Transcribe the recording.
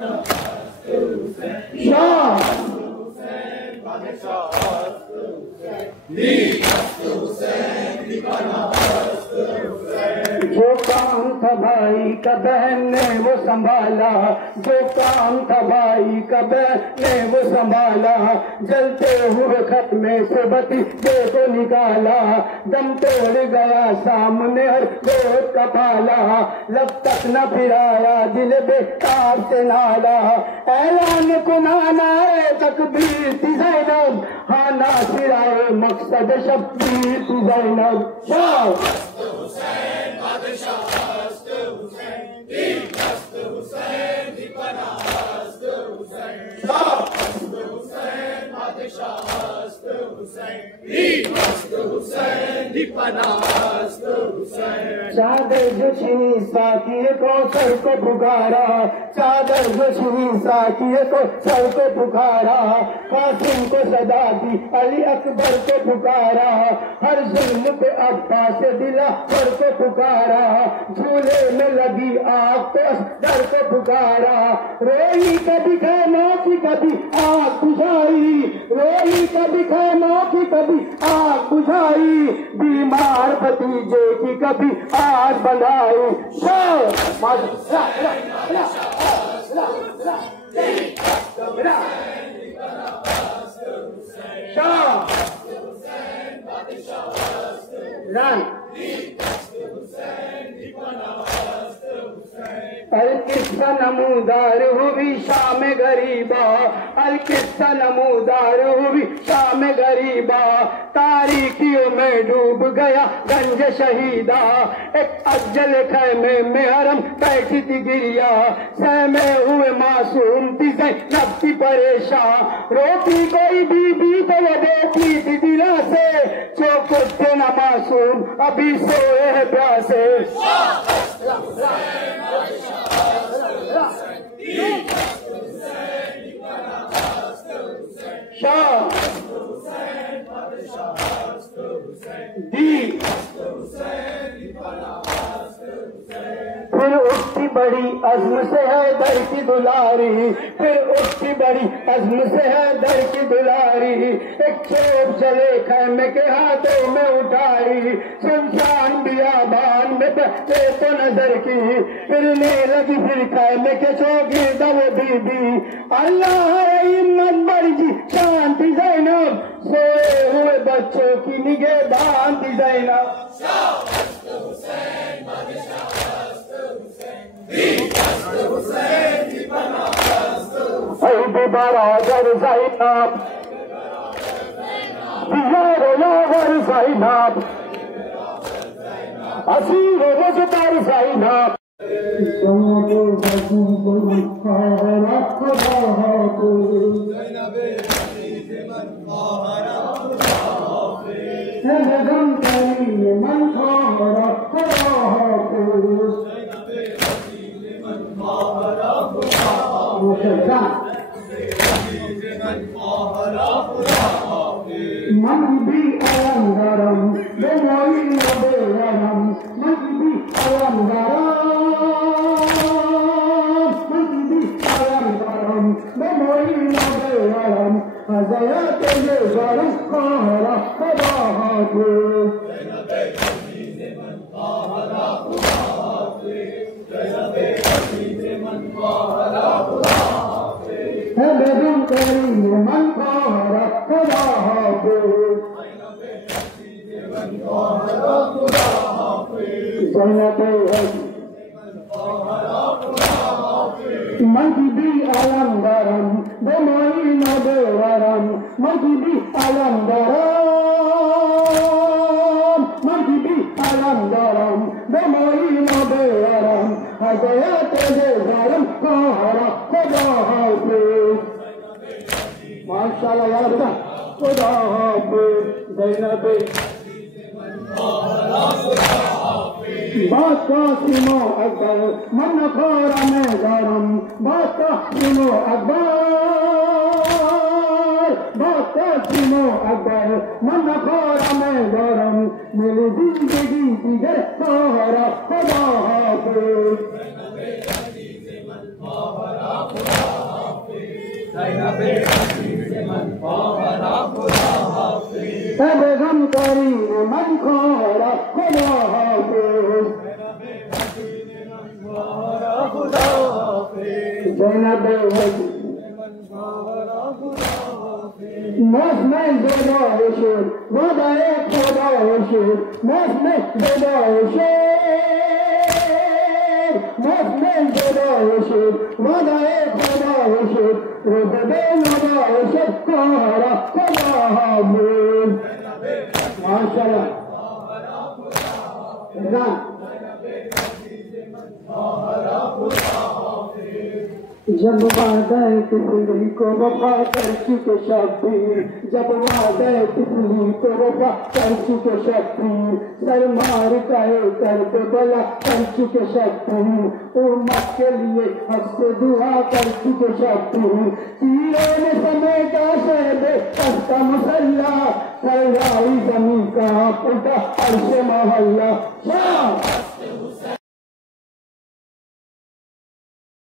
جو کام تھا بھائی کا بہن نے وہ سنبھالا، جو کام تھا بھائی کا بہن نے وہ سنبھالا، جلتے ہوئے خط میں سے بتیجے کو نکالا، دم توڑ گیا سامنے ہر گوت کا پالا، لب تک نہ پھرایا دل بےتاب سے نالا، اعلان کنانا تکبیر تھی زینب، ہاں ناصر آئے مقصد شبیر تھی زینب. چادر جو چھینی ساکیے کو سر کو پکارا، چادر جو چھینی ساکیے کو سر کو پکارا، قاسم کو صدا دی علی اکبر کو پکارا، ہر ظلم پہ عباس دلا پر کو پکارا، جھولے میں لگی آگ پہ اصغر کو پکارا، روئی کبھی خیموں کی کبھی آگ بجھائی، روئی کبھی خیموں کی کبھی آگ بجھائی، بیمار بھتیجے کی کبھی آگ بنائی. القصہ نمودار ہوئی شام غریبا، القصہ نمودار ہوئی شام غریبا، تاریکیوں میں ڈوب گیا گنج شہیدہ، ایک اجل خیمے میں حرم بیٹھی تھی گریا، سہمے ہوئے معصوم تھی زینب کی پریشان، روتی کوئی بی بی تو وہ دیتی تھی دلا سے، جو کچھ تھے نہ معصوم ابھی سوئے ہیں پیاسے. پھر اٹھتی بڑی عزم سے ہے در کی دلاری، پھر اٹھتی بڑی عزم سے ہے در کی دلاری، ایک چوب چلے خیمے کے ہاتھوں میں اٹھاری، سنسان بیابان میں پہلے تو نظر کی، پھرنے لگی پھر خیمے کے چوگیردہ وہ بی بی، اللہ ہمت بڑی جی شانتی زینب، سوئے ہوئے بچوں کی نگہبان تھی زینب. اے برادر زینب، بہار یاور زینب، اسیر وجدار زینب. من بھی علم گرم بے معین و بے رحم، من بھی علم گرم، من بھی علم گرم بے معین و بے رحم، حضرت یہ گرم قاہرہ خدا حافظ. بدن کریم من قاہرہ خدا حافظ. مجدی علم گرم بے معین و بے ورم، مجدی علم گرم، مجدی علم گرم بے معین و بے ورم، حضرت یہ گرم قاہرہ خدا حافظ. ماشاءاللہ یا رب خدا حافظ. زینب بات کا سنو اکبر من خورا میں گرم، بات کا سنو اکبر، بات کا سنو اکبر من خورا میں گرم، میری زندگی دیگر قاہرہ خدا حافظ. تب غم کری من خورا خدا حافظ زینب موسم زیبا شد وعده خدا شد موسم زیبا شد موسم زیبا شد وعده خدا شد روز بینوا شد خدا حافظ ماشاءاللہ جب وعدہ طفلی کو وفا کر چکے شبیر جب وعدہ طفلی کو وفا کر چکے شبیر سر مار کر بلا کر چکے شبیر امت کے لیے حق سے دعا کر چکے شبیر تیروں نے سمیٹا شہد پستا مسلح سرائی زمین کا پلٹا عرش محلہ